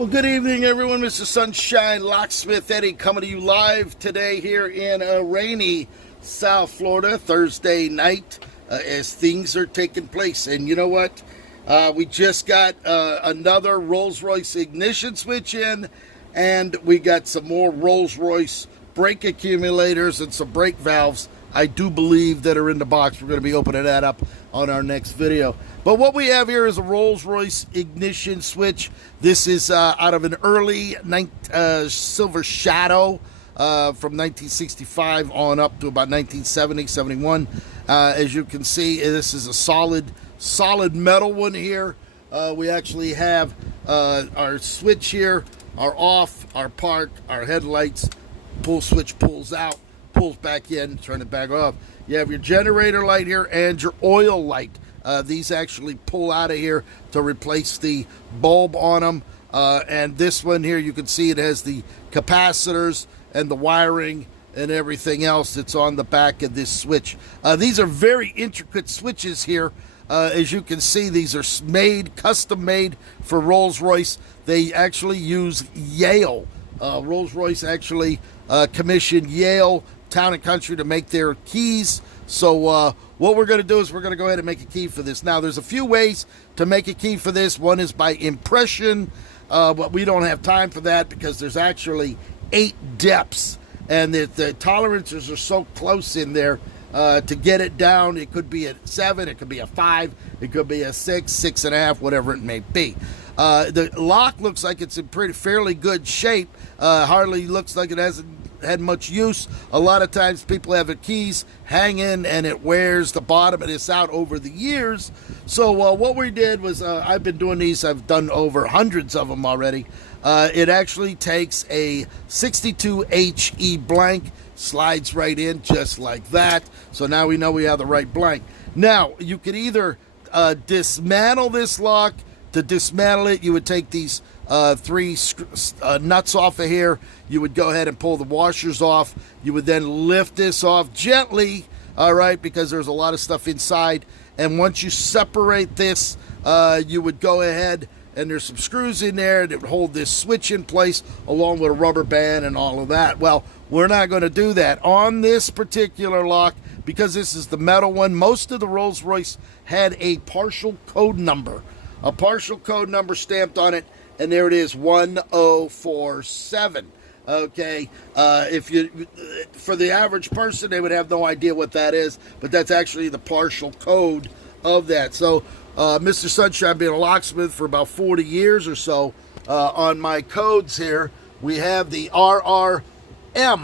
Well, good evening, everyone. Mr. Sunshine, Locksmith Eddy, coming to you live today here in rainy South Florida, Thursday night, as things are taking place. And you know what? We just got another Rolls-Royce ignition switch in, and we got some more Rolls-Royce brake accumulators and some brake valves, I do believe, that are in the box. We're going to be opening that up on our next video. But what we have here is a Rolls-Royce ignition switch. This is out of an early Silver Shadow from 1965 on up to about 1970, 71. As you can see, this is a solid metal one here. We actually have our switch here, our off, our park, our headlights. Pull switch pulls out, pulls back in, turn it back off. You have your generator light here and your oil light. These actually pull out of here to replace the bulb on them. And this one here, you can see it has the capacitors and the wiring and everything else that's on the back of this switch. These are very intricate switches here. As you can see, these are custom made for Rolls-Royce. They actually use Yale. Rolls-Royce actually commissioned Yale Town & Country to make their keys. So what we're going to do is we're going to go ahead and make a key for this. Now, there's a few ways to make a key for this. One is by impression, but we don't have time for that because there's actually 8 depths, and the tolerances are so close in there to get it down. It could be a 7, it could be a 5, it could be a 6, 6.5, whatever it may be. The lock looks like it's in fairly good shape. Hardly looks like it hasn't had much use. A lot of times people have their keys hanging and it wears the bottom of this out over the years. So what we did was, I've been doing these, I've done over hundreds of them already. It actually takes a 62 HE blank, slides right in just like that. So now we know we have the right blank. Now, you could either dismantle this lock. To dismantle it, you would take these 3 nuts off of here. You would go ahead and pull the washers off. You would then lift this off gently, all right, because there's a lot of stuff inside. And once you separate this, you would go ahead, and there's some screws in there that would hold this switch in place along with a rubber band and all of that. Well, we're not going to do that on this particular lock because this is the metal one. Most of the Rolls-Royce had a partial code number. A partial code number stamped on it, and there it is, 1047. Okay, for the average person, they would have no idea what that is, but that's actually the partial code of that. So, Mr. Sunshine, being a locksmith for about 40 years or so, on my codes here, we have the RRM.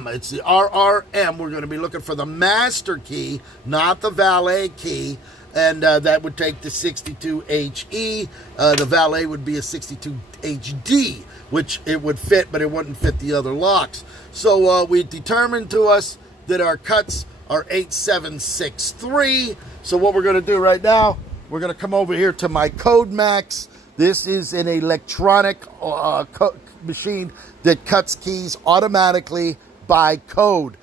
It's the RRM. We're going to be looking for the master key, not the valet key. And that would take the 62HE. The valet would be a 62HD, which it would fit, but it wouldn't fit the other locks. So we determined to us that our cuts are 8763. So what we're going to do right now, we're going to come over here to my Code Max. This is an electronic machine that cuts keys automatically by code.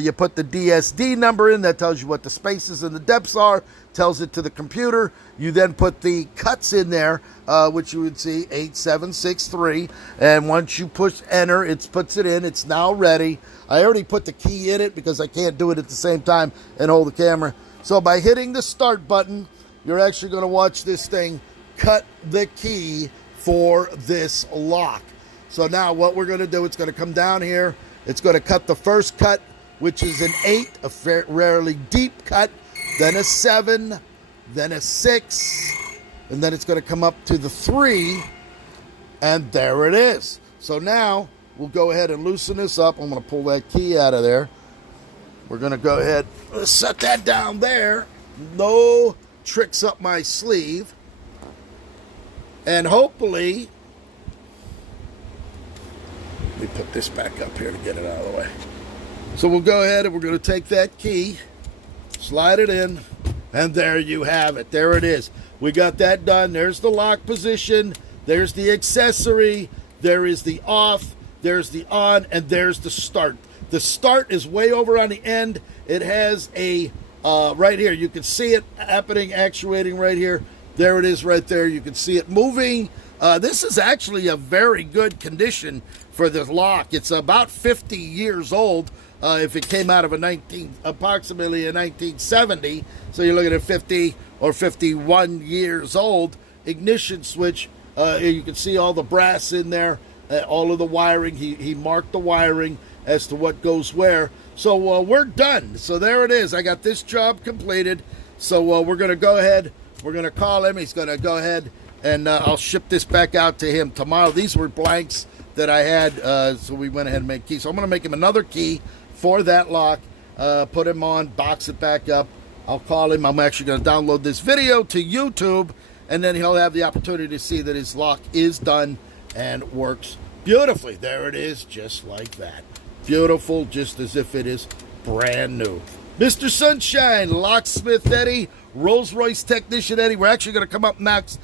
You put the DSD number in, that tells you what the spaces and the depths are, tells it to the computer. You then put the cuts in there, which you would see 8763, and once you push enter, it puts it in. It's now ready. I already put the key in it because I can't do it at the same time and hold the camera. So by hitting the start button, you're actually going to watch this thing cut the key for this lock. So now what we're going to do, it's going to come down here. It's going to cut the first cut, which is an 8, a rarely deep cut, then a 7, then a 6, and then it's going to come up to the 3, and there it is. So now we'll go ahead and loosen this up. I'm going to pull that key out of there. We're going to go ahead and set that down there. No tricks up my sleeve. And hopefully, let me put this back up here to get it out of the way. So we'll go ahead and we're going to take that key, slide it in, and there you have it. There it is. We got that done. There's the lock position. There's the accessory. There is the off. There's the on, and there's the start. The start is way over on the end. It has a, right here, you can see it happening, actuating right here. There it is right there. You can see it moving. This is actually a very good condition for the lock. It's about 50 years old if it came out of approximately a 1970. So you're looking at 50 or 51 years old. Ignition switch. You can see all the brass in there, all of the wiring. He marked the wiring as to what goes where. So we're done. So there it is. I got this job completed. So we're going to go ahead. We're going to call him. He's going to go ahead and I'll ship this back out to him tomorrow. These were blanks that I had, so we went ahead and made keys. So I'm going to make him another key for that lock, put him on, box it back up. I'll call him. I'm actually going to download this video to YouTube, and then he'll have the opportunity to see that his lock is done and works beautifully. There it is, just like that. Beautiful, just as if it is brand new. Mr. Sunshine, Locksmith Eddy, Rolls-Royce Technician Eddy. We're actually going to come up next.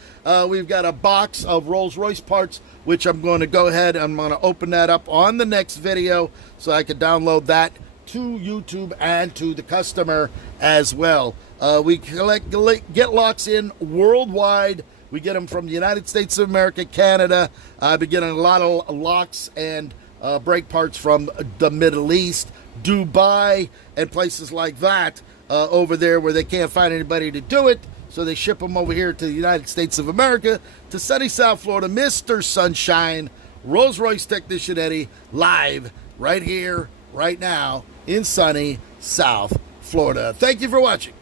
We've got a box of Rolls-Royce parts, which I'm going to go ahead. I'm going to open that up on the next video so I can download that to YouTube and to the customer as well. We get locks in worldwide. We get them from the United States of America, Canada. I've been getting a lot of locks and brake parts from the Middle East, Dubai, and places like that over there where they can't find anybody to do it. So they ship them over here to the United States of America, to sunny South Florida. Mr. Sunshine, Rolls-Royce Technician Eddy, live right here, right now, in sunny South Florida. Thank you for watching.